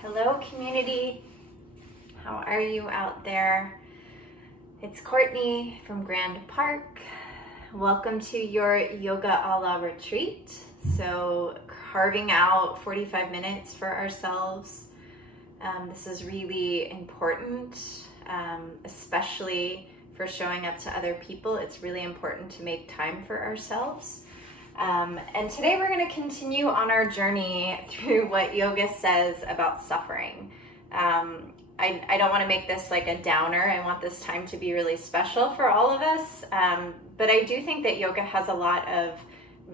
Hello, community. How are you out there? It's Courtney from Grand Park. Welcome to your Yoga Allah retreat. So, carving out 45 minutes for ourselves. This is really important, especially for showing up to other people. It's really important to make time for ourselves. And today we're going to continue on our journey through what yoga says about suffering. I don't want to make this like a downer. I want this time to be really special for all of us. But I do think that yoga has a lot of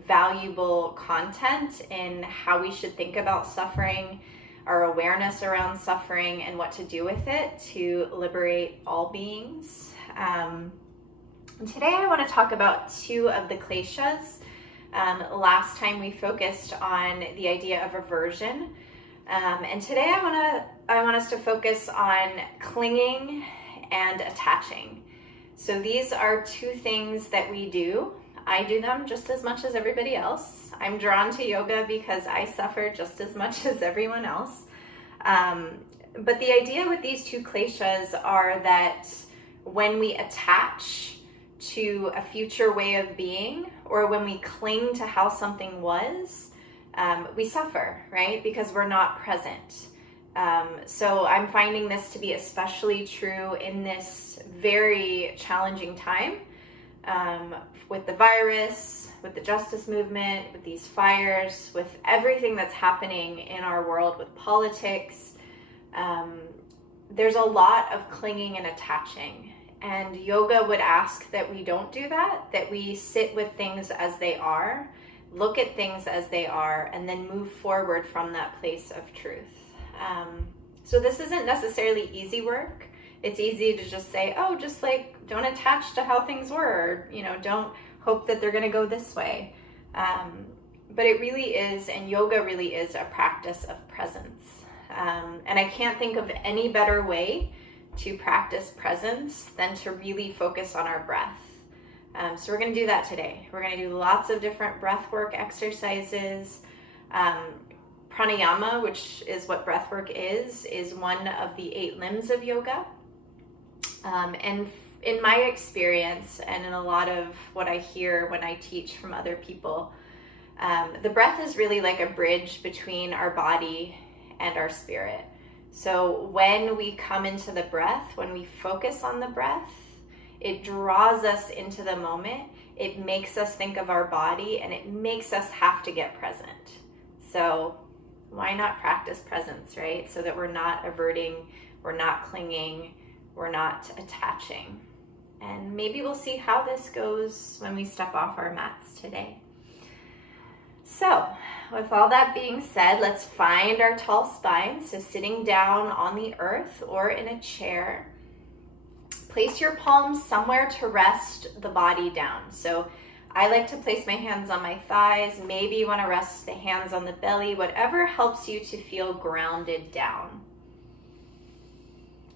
valuable content in how we should think about suffering, our awareness around suffering, and what to do with it to liberate all beings. And today I want to talk about two of the kleshas. Last time we focused on the idea of aversion, and today I want us to focus on clinging and attaching. So these are two things that we do. I do them just as much as everybody else. I'm drawn to yoga because I suffer just as much as everyone else. But the idea with these two kleshas are that when we attach to a future way of being, or when we cling to how something was, we suffer, right? Because we're not present. So I'm finding this to be especially true in this very challenging time, with the virus, with the justice movement, with these fires, with everything that's happening in our world, with politics. There's a lot of clinging and attaching. And yoga would ask that we don't do that, that we sit with things as they are, look at things as they are, and then move forward from that place of truth. So this isn't necessarily easy work. It's easy to just say, oh, just like don't attach to how things were, or, don't hope that they're going to go this way. But it really is, and yoga really is, a practice of presence. And I can't think of any better way to practice presence than to really focus on our breath. So we're going to do that today. We're going to do lots of different breath work exercises. Pranayama, which is what breath work is one of the 8 limbs of yoga. And in my experience, and in a lot of what I hear when I teach from other people, the breath is really like a bridge between our body and our spirit. So when we come into the breath, when we focus on the breath, it draws us into the moment. It makes us think of our body, and it makes us have to get present. So why not practice presence, right? So that we're not averting, we're not clinging, we're not attaching. And maybe we'll see how this goes when we step off our mats today. So, with all that being said, let's find our tall spine. So sitting down on the earth or in a chair. Place your palms somewhere to rest the body down. So I like to place my hands on my thighs. Maybe you want to rest the hands on the belly, whatever helps you to feel grounded down.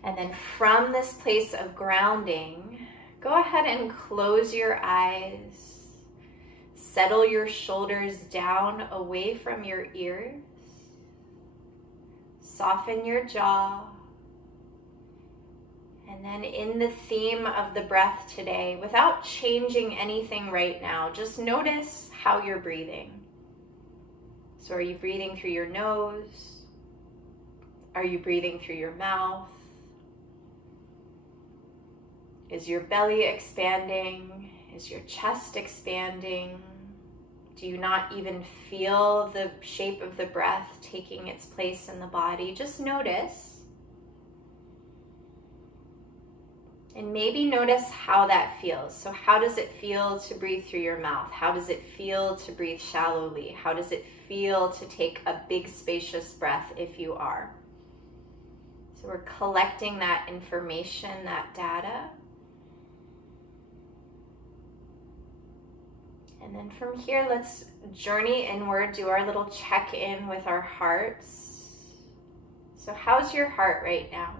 And then from this place of grounding, go ahead and close your eyes. Settle your shoulders down away from your ears. Soften your jaw. And then in the theme of the breath today, without changing anything right now, just notice how you're breathing. So are you breathing through your nose? Are you breathing through your mouth? Is your belly expanding? Is your chest expanding? Do you not even feel the shape of the breath taking its place in the body? Just notice. And maybe notice how that feels. So how does it feel to breathe through your mouth? How does it feel to breathe shallowly? How does it feel to take a big spacious breath if you are? So we're collecting that information, that data. And then from here, let's journey inward, do our little check-in with our hearts. So how's your heart right now?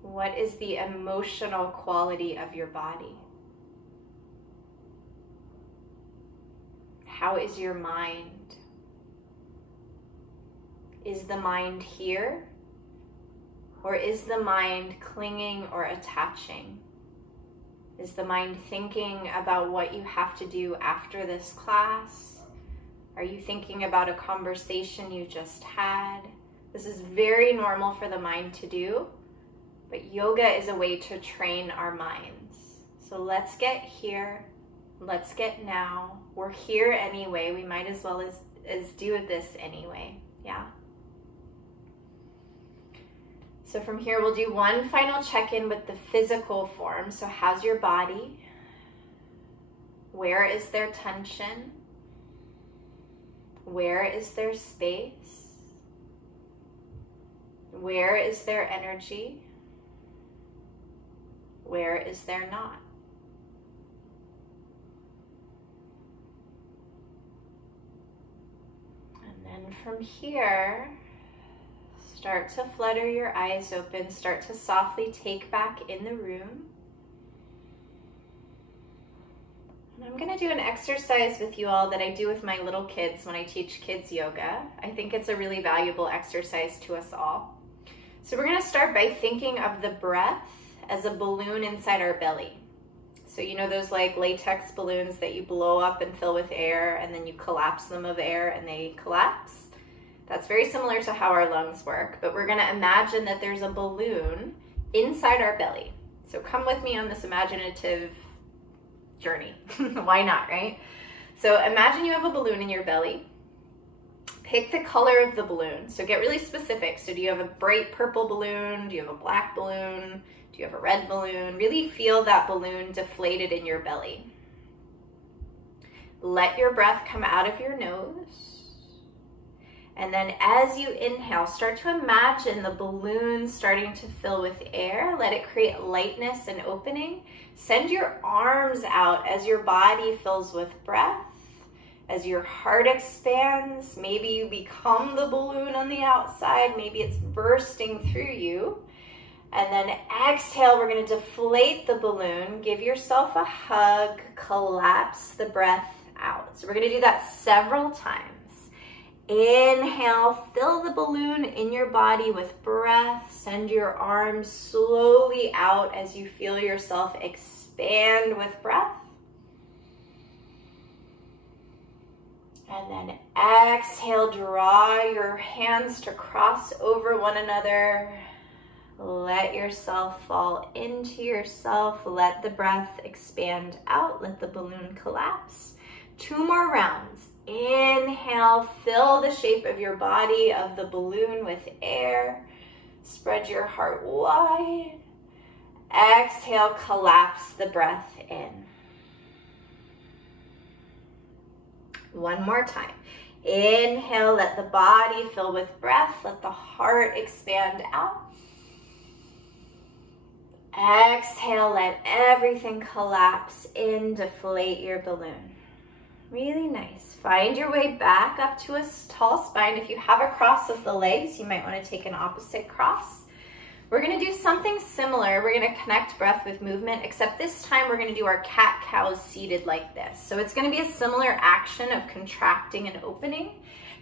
What is the emotional quality of your body? How is your mind? Is the mind here? Or is the mind clinging or attaching? Is the mind thinking about what you have to do after this class? Are you thinking about a conversation you just had? This is very normal for the mind to do, but yoga is a way to train our minds. So let's get here. Let's get now. We're here anyway. We might as well as do this anyway. Yeah. So from here, we'll do one final check-in with the physical form. So how's your body? Where is there tension? Where is there space? Where is there energy? Where is there not? And then from here, start to flutter your eyes open. Start to softly take back in the room. And I'm going to do an exercise with you all that I do with my little kids when I teach kids yoga. I think it's a really valuable exercise to us all. So we're going to start by thinking of the breath as a balloon inside our belly. So you know those like latex balloons that you blow up and fill with air and then you collapse them of air and they collapse? That's very similar to how our lungs work, but we're gonna imagine that there's a balloon inside our belly. So come with me on this imaginative journey. Why not, right? So imagine you have a balloon in your belly. Pick the color of the balloon. So get really specific. So do you have a bright purple balloon? Do you have a black balloon? Do you have a red balloon? Really feel that balloon deflated in your belly. Let your breath come out of your nose. And then as you inhale, start to imagine the balloon starting to fill with air. Let it create lightness and opening. Send your arms out as your body fills with breath. As your heart expands, maybe you become the balloon on the outside. Maybe it's bursting through you. And then exhale, we're going to deflate the balloon. Give yourself a hug. Collapse the breath out. So we're going to do that several times. Inhale, fill the balloon in your body with breath. Send your arms slowly out as you feel yourself expand with breath. And then exhale, draw your hands to cross over one another. Let yourself fall into yourself. Let the breath expand out. Let the balloon collapse. 2 more rounds. Inhale, fill the shape of your body of the balloon with air. Spread your heart wide. Exhale, collapse the breath in. 1 more time. Inhale, let the body fill with breath. Let the heart expand out. Exhale, let everything collapse in. Deflate your balloon. Really nice. Find your way back up to a tall spine. If you have a cross of the legs, you might want to take an opposite cross. We're going to do something similar. We're going to connect breath with movement, except this time we're going to do our cat-cows seated like this. So it's going to be a similar action of contracting and opening.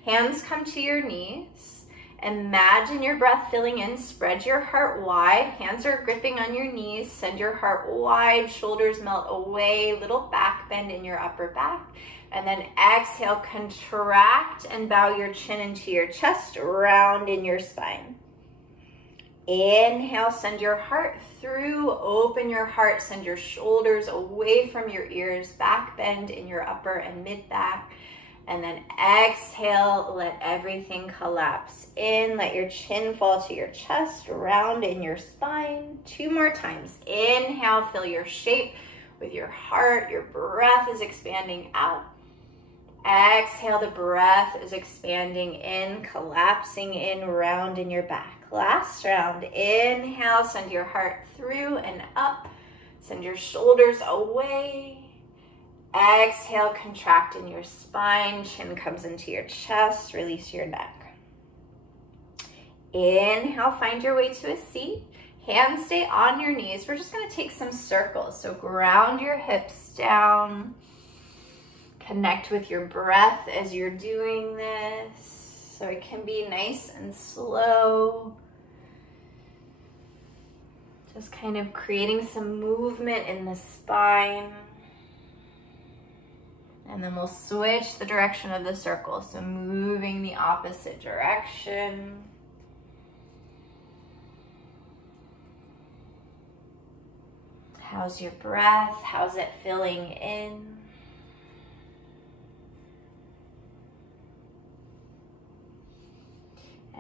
Hands come to your knees. Imagine your breath filling in. Spread your heart wide. Hands are gripping on your knees. Send your heart wide. Shoulders melt away. Little back bend in your upper back. And then exhale, contract and bow your chin into your chest, round in your spine. Inhale, send your heart through, open your heart, send your shoulders away from your ears, back bend in your upper and mid back. And then exhale, let everything collapse in. Let your chin fall to your chest, round in your spine. 2 more times. Inhale, fill your shape with your heart. Your breath is expanding out. Exhale, the breath is expanding in, collapsing in, round in your back. Last round. Inhale, send your heart through and up. Send your shoulders away. Exhale, contract in your spine. Chin comes into your chest. Release your neck. Inhale, find your way to a seat. Hands stay on your knees. We're just going to take some circles. So ground your hips down. Connect with your breath as you're doing this. So it can be nice and slow. Just kind of creating some movement in the spine. And then we'll switch the direction of the circle. So moving the opposite direction. How's your breath? How's it filling in?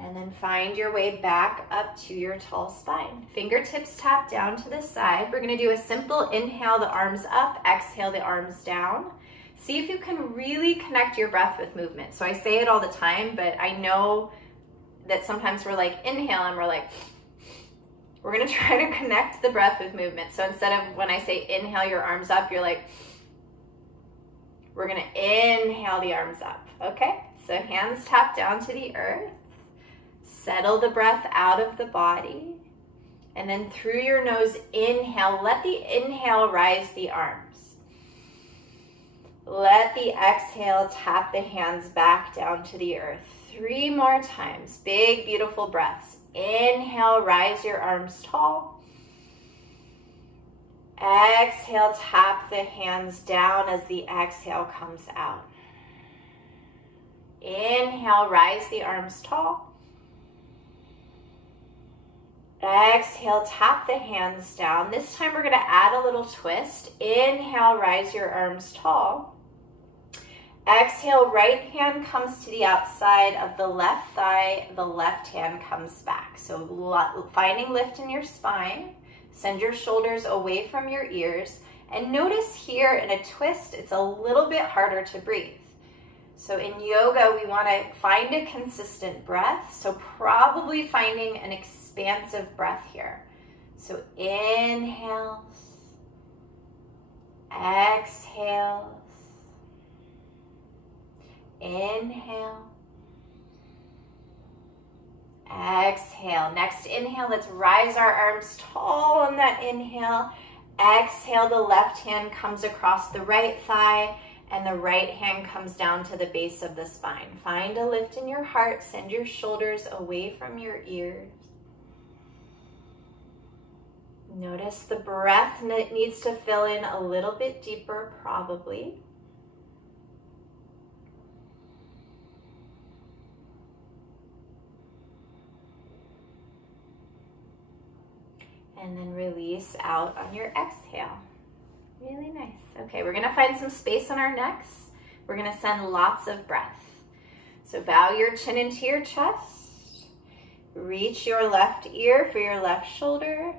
And then find your way back up to your tall spine. Fingertips tap down to the side. We're gonna do a simple inhale, the arms up, exhale, the arms down. See if you can really connect your breath with movement. So I say it all the time, but I know that sometimes we're like, inhale, and we're like, we're gonna try to connect the breath with movement. So instead of when I say inhale your arms up, you're like, we're gonna inhale the arms up, okay? So hands tap down to the earth. Settle the breath out of the body. And then through your nose, inhale. Let the inhale rise the arms. Let the exhale tap the hands back down to the earth. 3 more times. Big, beautiful breaths. Inhale, rise your arms tall. Exhale, tap the hands down as the exhale comes out. Inhale, rise the arms tall. Exhale, tap the hands down. This time we're going to add a little twist. Inhale, rise your arms tall. Exhale, right hand comes to the outside of the left thigh. The left hand comes back. So finding lift in your spine. Send your shoulders away from your ears. And notice here in a twist, it's a little bit harder to breathe. So in yoga, we want to find a consistent breath. So probably finding an expansive breath here. So inhales, exhales, inhale, exhale. Next inhale, let's rise our arms tall on that inhale. Exhale, the left hand comes across the right thigh and the right hand comes down to the base of the spine. Find a lift in your heart. Send your shoulders away from your ears. Notice the breath needs to fill in a little bit deeper, probably. And then release out on your exhale. Really nice. Okay, we're gonna find some space on our necks. We're gonna send lots of breath. So bow your chin into your chest. Reach your left ear for your left shoulder.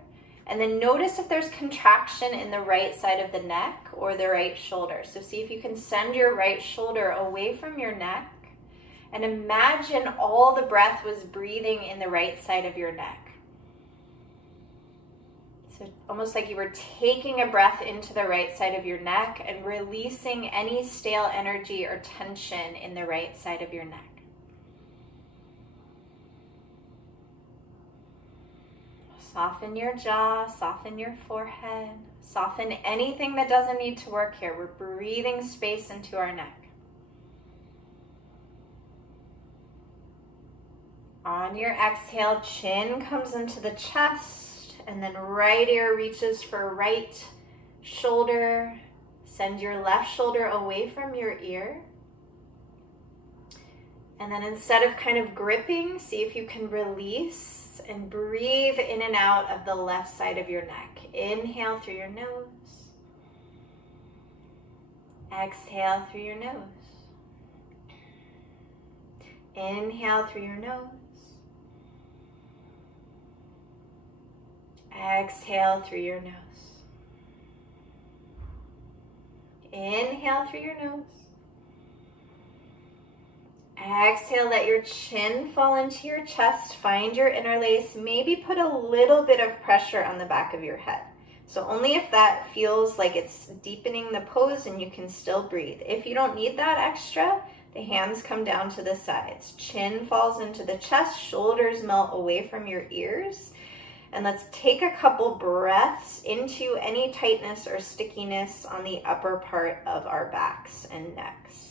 And then notice if there's contraction in the right side of the neck or the right shoulder. So see if you can send your right shoulder away from your neck. And imagine all the breath was breathing in the right side of your neck. So almost like you were taking a breath into the right side of your neck and releasing any stale energy or tension in the right side of your neck. Soften your jaw, soften your forehead, soften anything that doesn't need to work here. We're breathing space into our neck. On your exhale, chin comes into the chest, and then right ear reaches for right shoulder. Send your left shoulder away from your ear. And then instead of kind of gripping, see if you can release and breathe in and out of the left side of your neck. Inhale through your nose. Exhale through your nose. Inhale through your nose. Exhale through your nose. Inhale through your nose. Exhale, let your chin fall into your chest. Find your interlace. Maybe put a little bit of pressure on the back of your head. So only if that feels like it's deepening the pose and you can still breathe. If you don't need that extra, the hands come down to the sides. Chin falls into the chest, shoulders melt away from your ears. And let's take a couple breaths into any tightness or stickiness on the upper part of our backs and necks.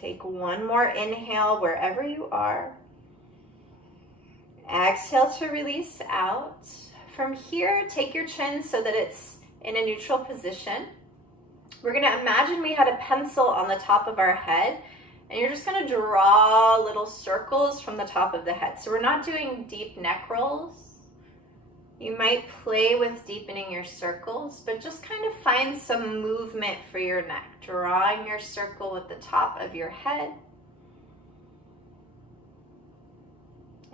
Take one more inhale wherever you are. Exhale to release out. From here, take your chin so that it's in a neutral position. We're gonna imagine we had a pencil on the top of our head, and you're just gonna draw little circles from the top of the head. So we're not doing deep neck rolls. You might play with deepening your circles, but just kind of find some movement for your neck, drawing your circle with the top of your head.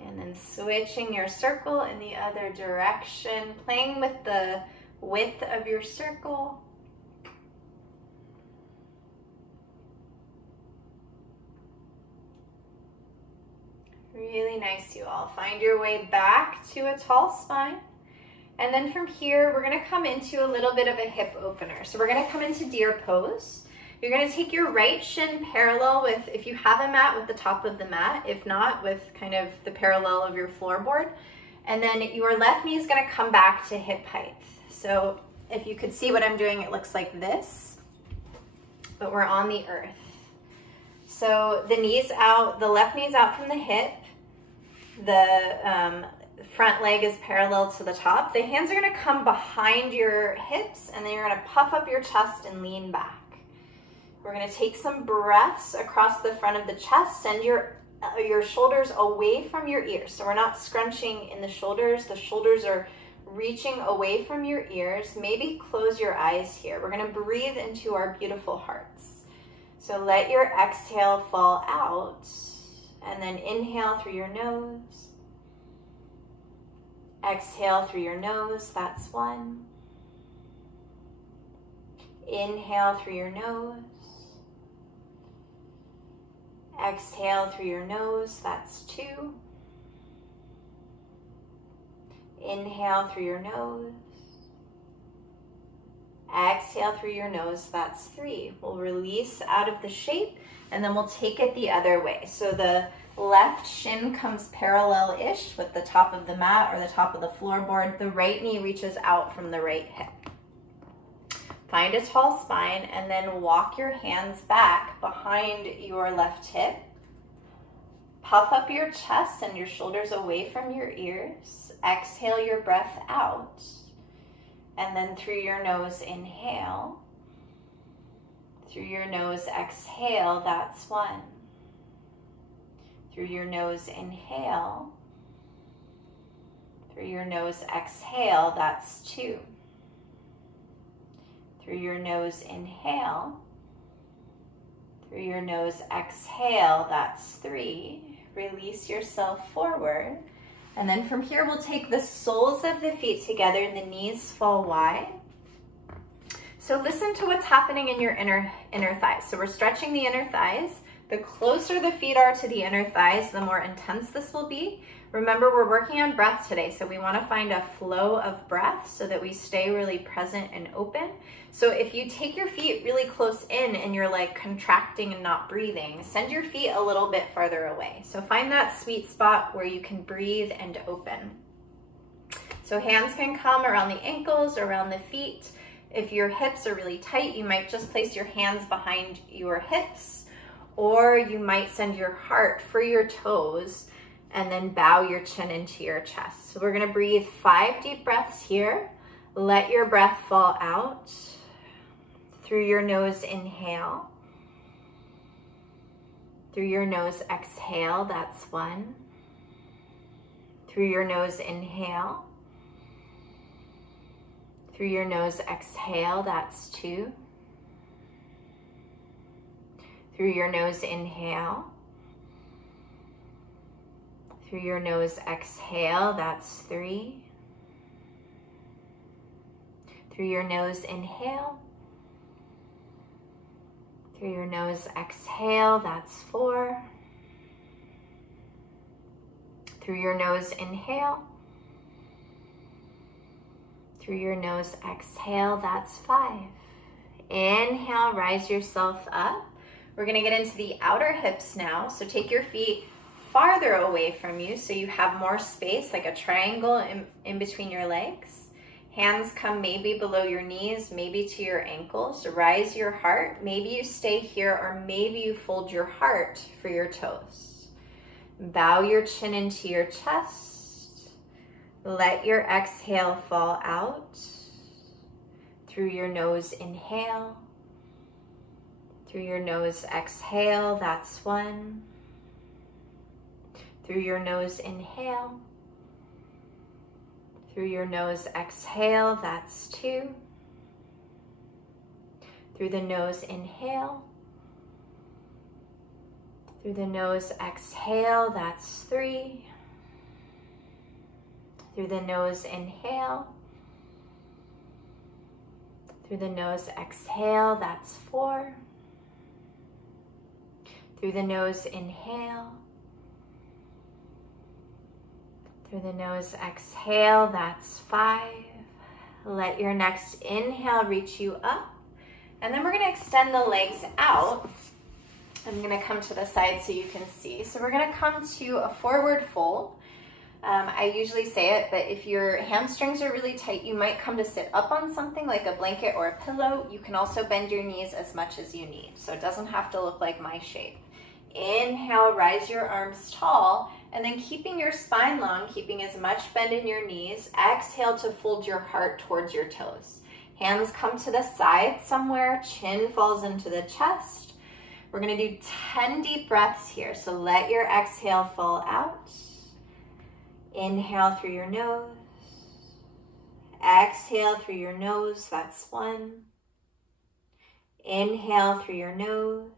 And then switching your circle in the other direction, playing with the width of your circle. Really nice, you all. Find your way back to a tall spine. And then from here, we're gonna come into a little bit of a hip opener. So we're gonna come into deer pose. You're gonna take your right shin parallel with, if you have a mat, with the top of the mat. If not, with kind of the parallel of your floorboard. And then your left knee is gonna come back to hip height. So if you could see what I'm doing, it looks like this, but we're on the earth. So the knee's out, the left knee's out from the hip. The front leg is parallel to the top. The hands are gonna come behind your hips, and then you're gonna puff up your chest and lean back. We're gonna take some breaths across the front of the chest. Send your shoulders away from your ears. So we're not scrunching in the shoulders. The shoulders are reaching away from your ears. Maybe close your eyes here. We're gonna breathe into our beautiful hearts. So let your exhale fall out, and then inhale through your nose. Exhale through your nose, that's one. Inhale through your nose. Exhale through your nose, that's two. Inhale through your nose. Exhale through your nose, that's three. We'll release out of the shape, and then we'll take it the other way. So the left shin comes parallel-ish with the top of the mat or the top of the floorboard. The right knee reaches out from the right hip. Find a tall spine, and then walk your hands back behind your left hip. Puff up your chest and your shoulders away from your ears. Exhale your breath out. And then through your nose, inhale. Through your nose, exhale, that's one. Through your nose, inhale. Through your nose, exhale, that's two. Through your nose, inhale. Through your nose, exhale, that's three. Release yourself forward. And then from here, we'll take the soles of the feet together and the knees fall wide. So listen to what's happening in your inner thighs. So we're stretching the inner thighs. The closer the feet are to the inner thighs, the more intense this will be. Remember, we're working on breath today, so we want to find a flow of breath so that we stay really present and open. So if you take your feet really close in and you're like contracting and not breathing, send your feet a little bit farther away. So find that sweet spot where you can breathe and open. So hands can come around the ankles, around the feet. If your hips are really tight, you might just place your hands behind your hips, or you might send your heart for your toes and then bow your chin into your chest. So we're gonna breathe 5 deep breaths here. Let your breath fall out. Through your nose, inhale. Through your nose, exhale, that's one. Through your nose, inhale. Through your nose, exhale, that's two. Through your nose, inhale. Through your nose, exhale, that's three. Through your nose, inhale. Through your nose, exhale, that's four. Through your nose, inhale. Through your nose, exhale, that's five. Inhale, rise yourself up. We're gonna get into the outer hips now. So take your feet farther away from you so you have more space, like a triangle in between your legs. Hands come maybe below your knees, maybe to your ankles. Rise your heart. Maybe you stay here, or maybe you fold your heart for your toes. Bow your chin into your chest. Let your exhale fall out. Through your nose, inhale. Through your nose, exhale. That's 1. Through your nose, inhale. Through your nose, exhale. That's 2. Through the nose, inhale. Through the nose, exhale. That's 3. Through the nose, inhale. Through the nose, exhale. That's 4. Through the nose, inhale. Through the nose, exhale. That's 5. Let your next inhale reach you up. And then we're going to extend the legs out. I'm going to come to the side so you can see. So we're going to come to a forward fold. I usually say it, but if your hamstrings are really tight, you might come to sit up on something like a blanket or a pillow. You can also bend your knees as much as you need. So it doesn't have to look like my shape. Inhale, rise your arms tall, and then keeping your spine long, keeping as much bend in your knees. Exhale to fold your heart towards your toes. Hands come to the side somewhere, chin falls into the chest. We're gonna do 10 deep breaths here. So let your exhale fall out. Inhale through your nose. Exhale through your nose, that's 1. Inhale through your nose.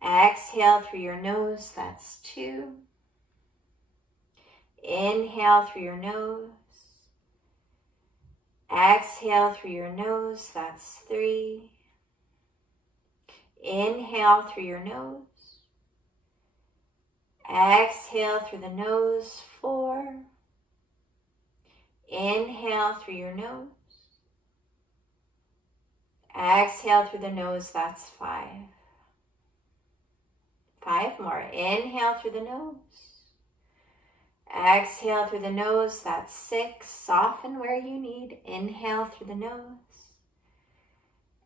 Exhale through your nose, that's 2. Inhale through your nose. Exhale through your nose, that's 3. Inhale through your nose. Exhale through the nose, 4. Inhale through your nose. Exhale through the nose, that's 5. 5 more. Inhale through the nose. Exhale through the nose, that's 6. Soften where you need. Inhale through the nose.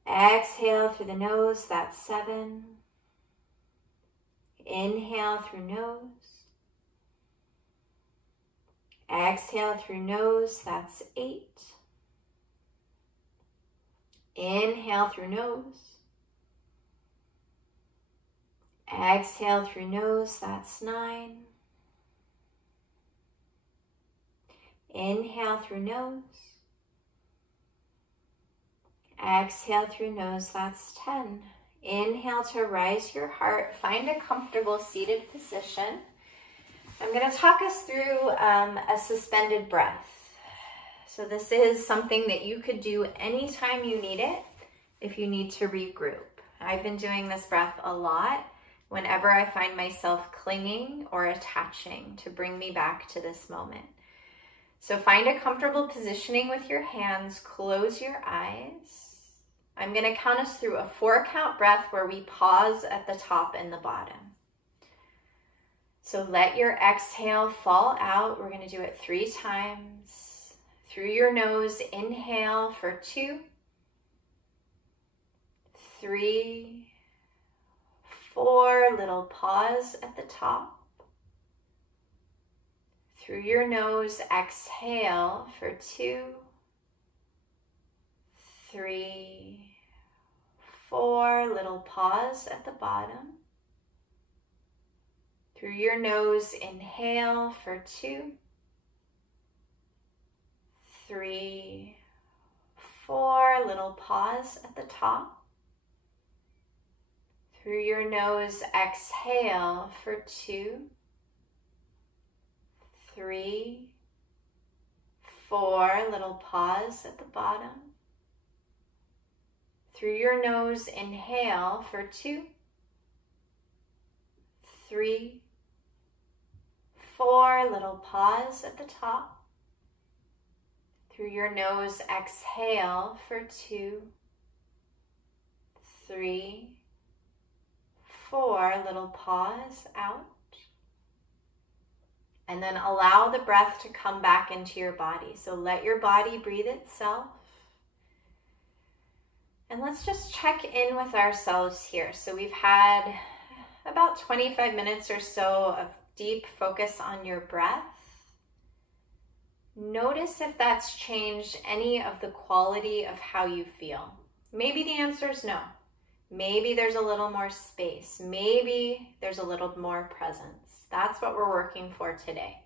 Exhale through the nose, that's 7. Inhale through nose. Exhale through nose, that's 8. Inhale through nose. Exhale through nose, that's 9. Inhale through nose. Exhale through nose, that's 10. Inhale to rise your heart. Find a comfortable seated position. I'm going to talk us through a suspended breath. So this is something that you could do anytime you need it if you need to regroup. I've been doing this breath a lot whenever I find myself clinging or attaching to bring me back to this moment. So find a comfortable positioning with your hands. Close your eyes. I'm going to count us through a 4-count breath where we pause at the top and the bottom. So let your exhale fall out. We're going to do it 3 times. Through your nose, inhale for 2, 3, 4. Little pause at the top. Through your nose, exhale for 2, 3, 4. Little pause at the bottom. Through your nose, inhale for 2, 3, 4. Little pause at the top. Through your nose, exhale for 2, 3, 4. Little pause at the bottom. Through your nose, inhale for 2, 3, 4. Little pause at the top. Through your nose, exhale for 2, 3, 4. Little pause out. And then allow the breath to come back into your body. So let your body breathe itself. And let's just check in with ourselves here. So we've had about 25 minutes or so of deep focus on your breath. Notice if that's changed any of the quality of how you feel. Maybe the answer is no. Maybe there's a little more space. Maybe there's a little more presence. That's what we're working for today.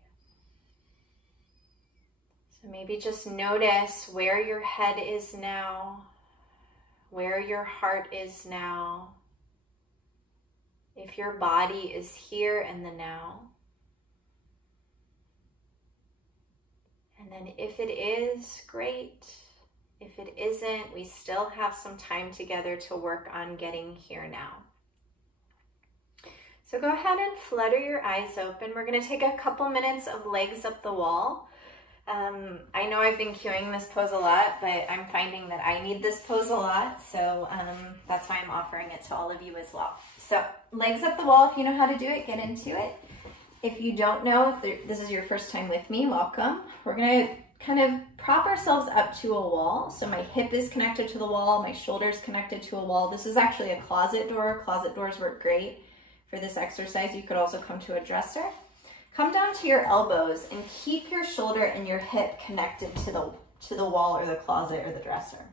So maybe just notice where your head is now, where your heart is now, if your body is here in the now. And then if it is, great. If it isn't, we still have some time together to work on getting here now. So go ahead and flutter your eyes open. We're going to take a couple minutes of legs up the wall. I know I've been cueing this pose a lot, but I'm finding that I need this pose a lot. So that's why I'm offering it to all of you as well. So legs up the wall, if you know how to do it, get into it. If you don't know, if this is your first time with me, welcome. We're going to kind of prop ourselves up to a wall. So my hip is connected to the wall, my shoulder's connected to a wall. This is actually a closet door. Closet doors work great for this exercise. You could also come to a dresser. Come down to your elbows and keep your shoulder and your hip connected to the wall or the closet or the dresser.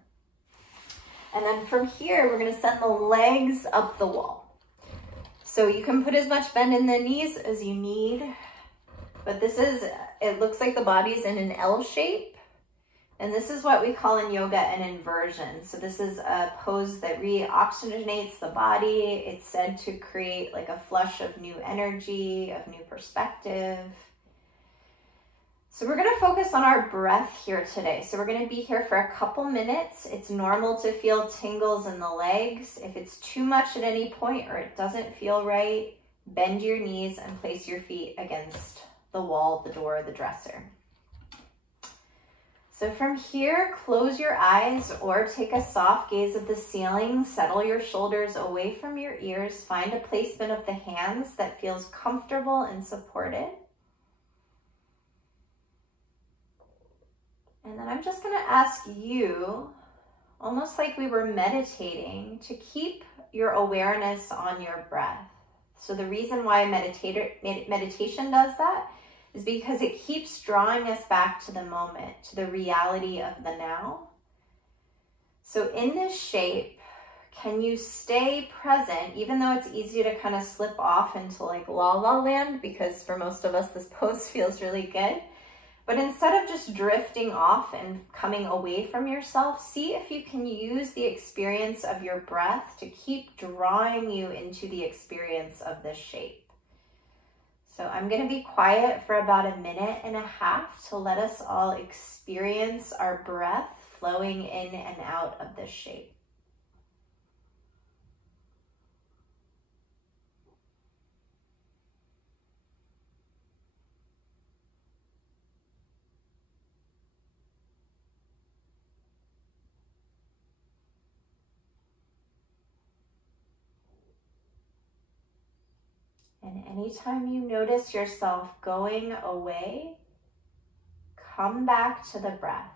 And then from here, we're going to send the legs up the wall. So you can put as much bend in the knees as you need, but it looks like the body's in an L shape. And this is what we call in yoga an inversion. So this is a pose that reoxygenates the body. It's said to create like a flush of new energy, of new perspective. So we're going to focus on our breath here today. So we're going to be here for a couple minutes. It's normal to feel tingles in the legs. If it's too much at any point or it doesn't feel right, bend your knees and place your feet against the wall, the door, the dresser. So from here, close your eyes or take a soft gaze at the ceiling. Settle your shoulders away from your ears. Find a placement of the hands that feels comfortable and supported. And then I'm just going to ask you, almost like we were meditating, to keep your awareness on your breath. So the reason why meditation does that is because it keeps drawing us back to the moment, to the reality of the now. So in this shape, can you stay present, even though it's easy to kind of slip off into like la la land, because for most of us this pose feels really good. But instead of just drifting off and coming away from yourself, see if you can use the experience of your breath to keep drawing you into the experience of this shape. So I'm going to be quiet for about 1.5 minutes to let us all experience our breath flowing in and out of this shape. And anytime you notice yourself going away, come back to the breath.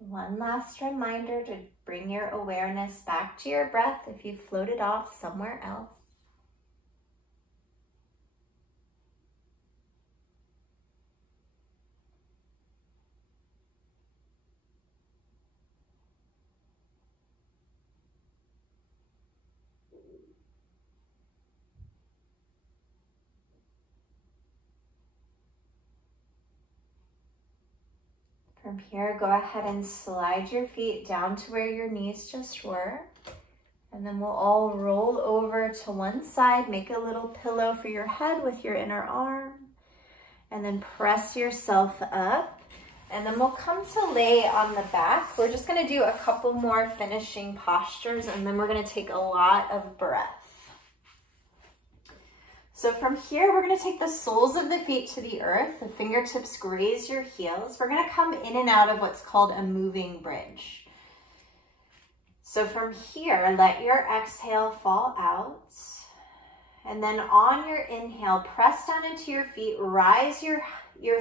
One last reminder to bring your awareness back to your breath if you floated off somewhere else. From here, go ahead and slide your feet down to where your knees just were. And then we'll all roll over to one side, make a little pillow for your head with your inner arm, and then press yourself up. And then we'll come to lay on the back. We're just gonna do a couple more finishing postures, and then we're gonna take a lot of breath. So from here, we're gonna take the soles of the feet to the earth, the fingertips graze your heels. We're gonna come in and out of what's called a moving bridge. So from here, let your exhale fall out. And then on your inhale, press down into your feet, rise your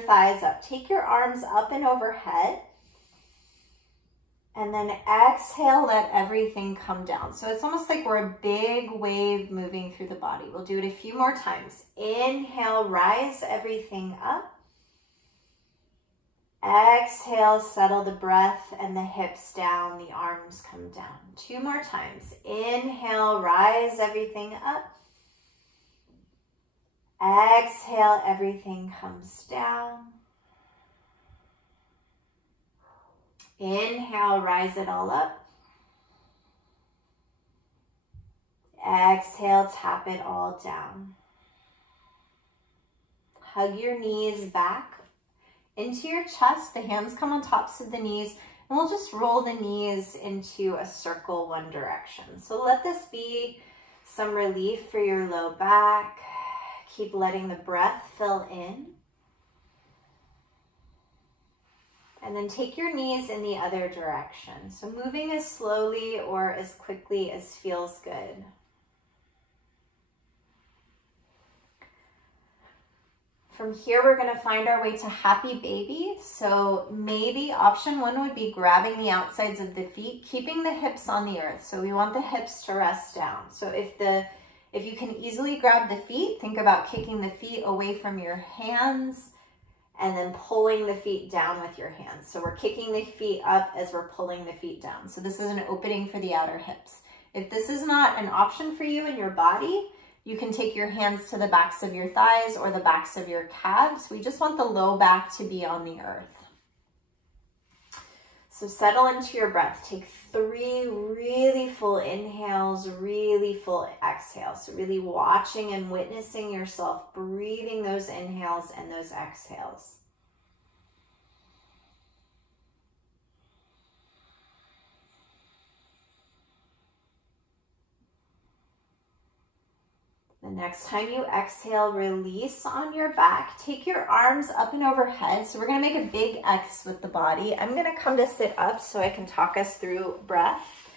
thighs up. Take your arms up and overhead. And then exhale, let everything come down. So it's almost like we're a big wave moving through the body. We'll do it a few more times. Inhale, rise everything up. Exhale, settle the breath and the hips down, the arms come down. 2 more times. Inhale, rise everything up. Exhale, everything comes down. Inhale, rise it all up. Exhale, tap it all down. Hug your knees back into your chest. The hands come on tops of the knees, and we'll just roll the knees into a circle one direction. So let this be some relief for your low back. Keep letting the breath fill in. And then take your knees in the other direction. So moving as slowly or as quickly as feels good. From here, we're gonna find our way to happy baby. So maybe option 1 would be grabbing the outsides of the feet, keeping the hips on the earth. So we want the hips to rest down. So if you can easily grab the feet, think about kicking the feet away from your hands and then pulling the feet down with your hands. So we're kicking the feet up as we're pulling the feet down. So this is an opening for the outer hips. If this is not an option for you in your body, you can take your hands to the backs of your thighs or the backs of your calves. We just want the low back to be on the earth. So settle into your breath. Take 3 really full inhales, really full exhales. So really watching and witnessing yourself breathing those inhales and those exhales. The next time you exhale, release on your back. Take your arms up and overhead. So we're gonna make a big X with the body. I'm gonna come to sit up so I can talk us through breath.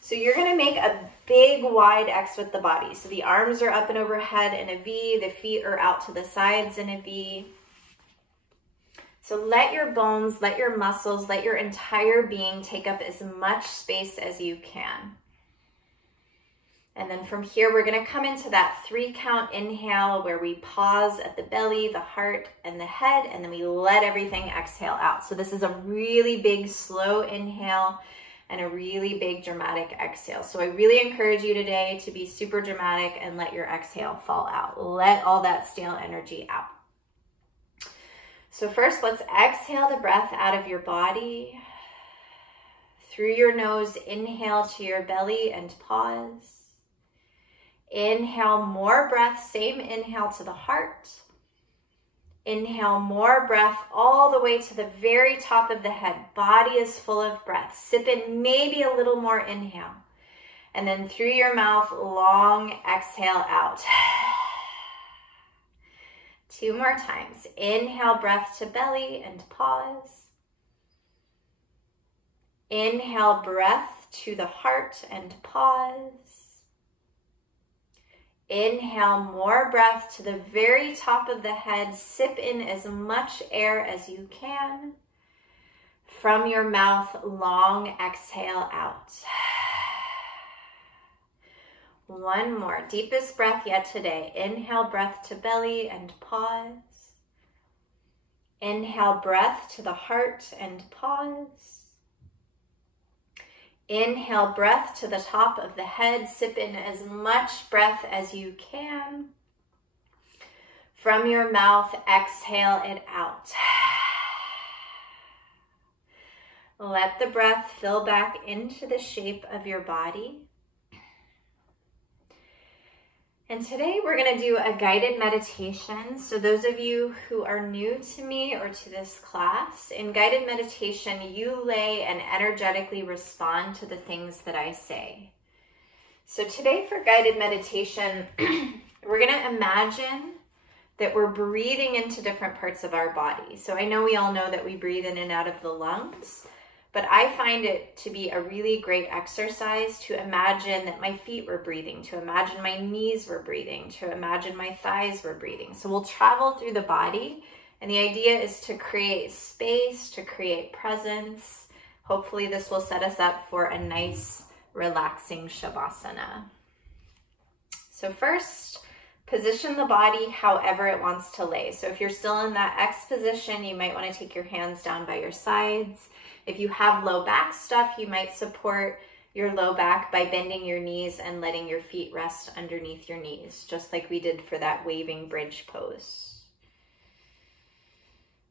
So you're gonna make a big wide X with the body. So the arms are up and overhead in a V, the feet are out to the sides in a V. So let your bones, let your muscles, let your entire being take up as much space as you can. And then from here, we're gonna come into that 3 count inhale where we pause at the belly, the heart, and the head, and then we let everything exhale out. So this is a really big, slow inhale and a really big, dramatic exhale. So I really encourage you today to be super dramatic and let your exhale fall out. Let all that stale energy out. So first, let's exhale the breath out of your body. Through your nose, inhale to your belly and pause. Inhale more breath, same inhale to the heart. Inhale more breath all the way to the very top of the head. Body is full of breath. Sip in maybe a little more inhale. And then through your mouth, long exhale out. 2 more times. Inhale breath to belly and pause. Inhale breath to the heart and pause. Inhale more breath to the very top of the head. Sip in as much air as you can. From your mouth, long exhale out. 1 more. Deepest breath yet today. Inhale breath to belly and pause. Inhale breath to the heart and pause. Inhale breath to the top of the head. Sip in as much breath as you can. From your mouth, exhale it out. Let the breath fill back into the shape of your body. And today we're going to do a guided meditation. So those of you who are new to me or to this class, in guided meditation, you lay and energetically respond to the things that I say. So today for guided meditation, we're going to imagine that we're breathing into different parts of our body. So I know we all know that we breathe in and out of the lungs, but I find it to be a really great exercise to imagine that my feet were breathing, to imagine my knees were breathing, to imagine my thighs were breathing. So we'll travel through the body, and the idea is to create space, to create presence. Hopefully this will set us up for a nice, relaxing Shavasana. So first, position the body however it wants to lay. So if you're still in that X position, you might want to take your hands down by your sides. If you have low back stuff, you might support your low back by bending your knees and letting your feet rest underneath your knees, just like we did for that waving bridge pose.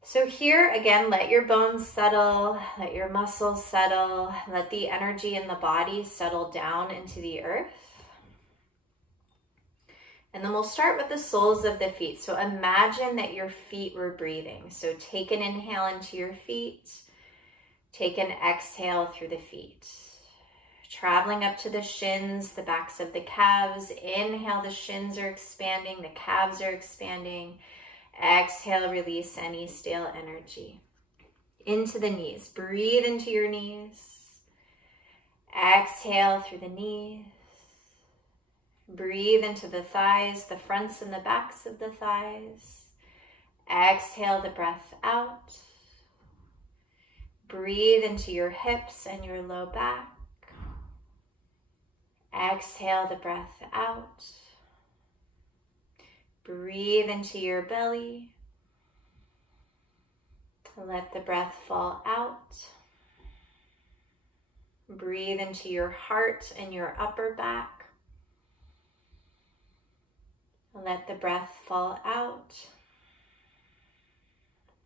So here, again, let your bones settle, let your muscles settle, let the energy in the body settle down into the earth. And then we'll start with the soles of the feet. So imagine that your feet were breathing. So take an inhale into your feet. Take an exhale through the feet. Traveling up to the shins, the backs of the calves. Inhale, the shins are expanding, the calves are expanding. Exhale, release any stale energy. Into the knees. Breathe into your knees. Exhale through the knees. Breathe into the thighs, the fronts and the backs of the thighs. Exhale the breath out. Breathe into your hips and your low back. Exhale the breath out. Breathe into your belly. Let the breath fall out. Breathe into your heart and your upper back. Let the breath fall out.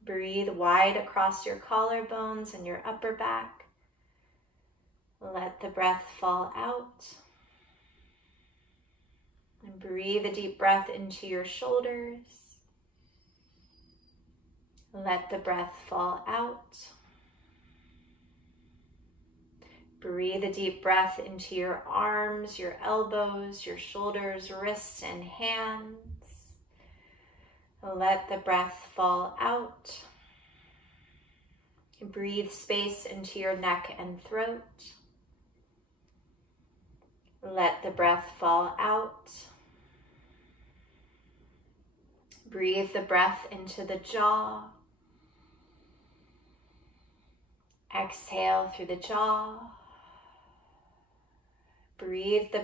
Breathe wide across your collarbones and your upper back. Let the breath fall out. And breathe a deep breath into your shoulders. Let the breath fall out. Breathe a deep breath into your arms, your elbows, your shoulders, wrists, and hands. Let the breath fall out. Breathe space into your neck and throat. Let the breath fall out. Breathe the breath into the jaw. Exhale through the jaw. Breathe the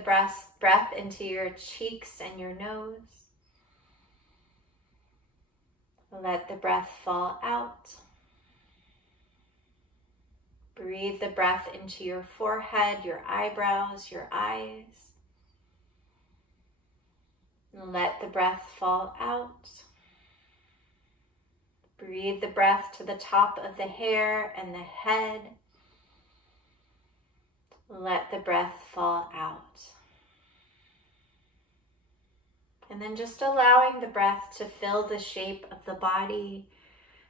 breath into your cheeks and your nose. Let the breath fall out. Breathe the breath into your forehead, your eyebrows, your eyes. Let the breath fall out. Breathe the breath to the top of the hair and the head. Let the breath fall out. And then just allowing the breath to fill the shape of the body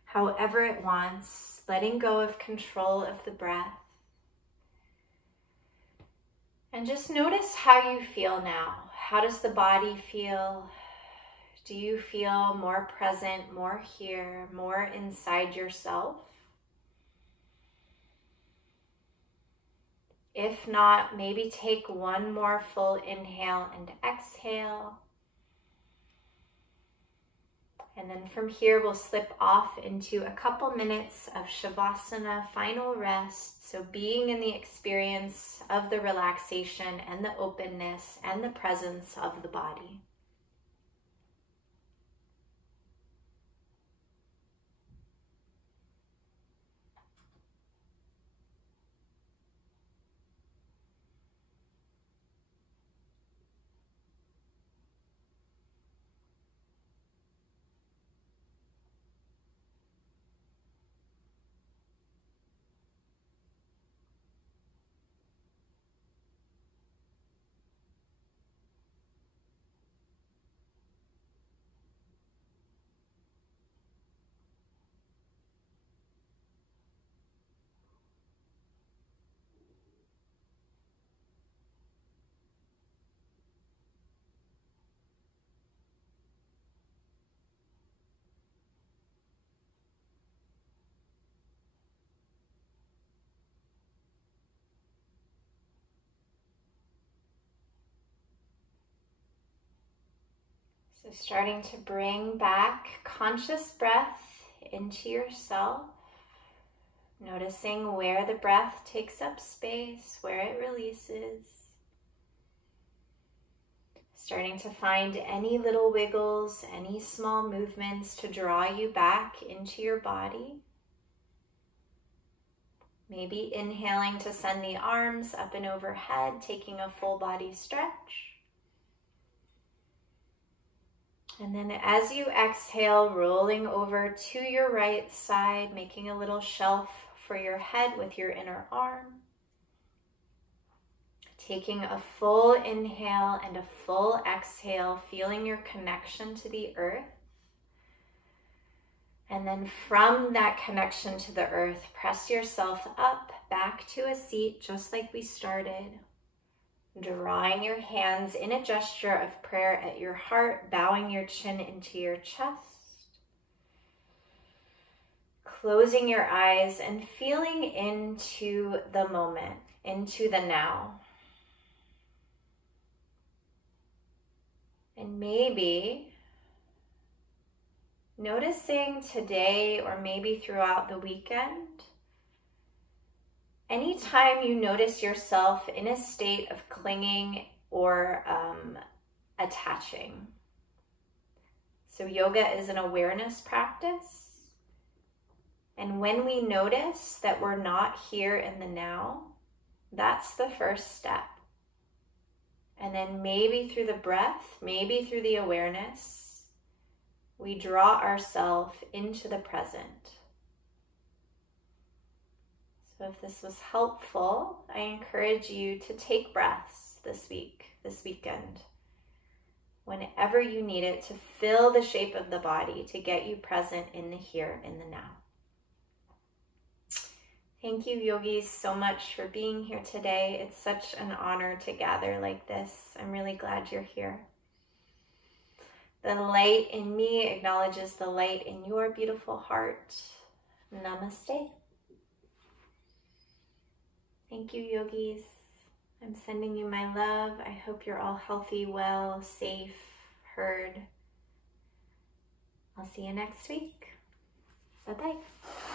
however it wants, letting go of control of the breath. And just notice how you feel now. How does the body feel? Do you feel more present, more here, more inside yourself? If not, maybe take one more full inhale and exhale. And then from here, we'll slip off into a couple minutes of Shavasana, final rest. So being in the experience of the relaxation and the openness and the presence of the body. So starting to bring back conscious breath into yourself, noticing where the breath takes up space, where it releases. Starting to find any little wiggles, any small movements to draw you back into your body. Maybe inhaling to send the arms up and overhead, taking a full body stretch. And then as you exhale, rolling over to your right side, making a little shelf for your head with your inner arm. Taking a full inhale and a full exhale, feeling your connection to the earth. And then from that connection to the earth, press yourself up, back to a seat, just like we started. Drawing your hands in a gesture of prayer at your heart, bowing your chin into your chest. Closing your eyes and feeling into the moment, into the now. And maybe noticing today or maybe throughout the weekend, anytime you notice yourself in a state of clinging or attaching. So yoga is an awareness practice. And when we notice that we're not here in the now, that's the first step. And then maybe through the breath, maybe through the awareness, we draw ourselves into the present. So if this was helpful, I encourage you to take breaths this weekend, whenever you need it, to fill the shape of the body, to get you present in the here, in the now. Thank you, yogis, so much for being here today. It's such an honor to gather like this. I'm really glad you're here. The light in me acknowledges the light in your beautiful heart. Namaste. Thank you, yogis. I'm sending you my love. I hope you're all healthy, well, safe, heard. I'll see you next week. Bye-bye.